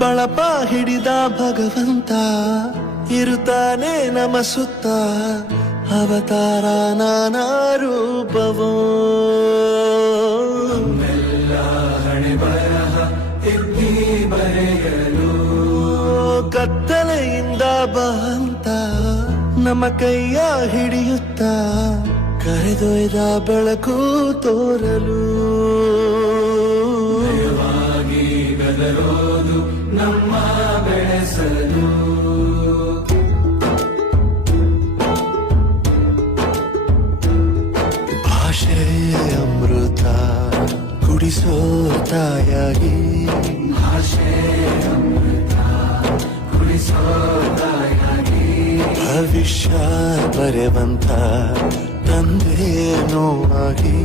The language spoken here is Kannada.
ಬಳಪ ಹಿಡಿದ ಭಗವಂತ ಇರುತ್ತಾನೆ ನಮ ಸುತ್ತ ಅವತಾರ ನಾನಾ ರೂಪವೋ ಹಣೆ ಬರಹ ತಿದ್ದಿ ಬರೆಯಲು ಕತ್ತಲೆಯಿಂದ ಬಂತ ನಮ್ಮ ಕೈಯ ಹಿಡಿಯುತ್ತ ಕರೆದೊಯ್ದ ಬೆಳಕು ತೋರಲು ಗದರೋದು ನಮ್ಮ ಬೆಳೆಸಲು ಭಾಷೆ ಅಮೃತ ಕುಡಿಸೋ ತಾಯಾಗಿ ಭಾಷೆ ಅಮೃತ ಕುಡಿಸೋ ತಾಯಾಗಿ ಭವಿಷ್ಯ ಬರೆವಂತ ತಂದೆ ನೋವಾಗಿ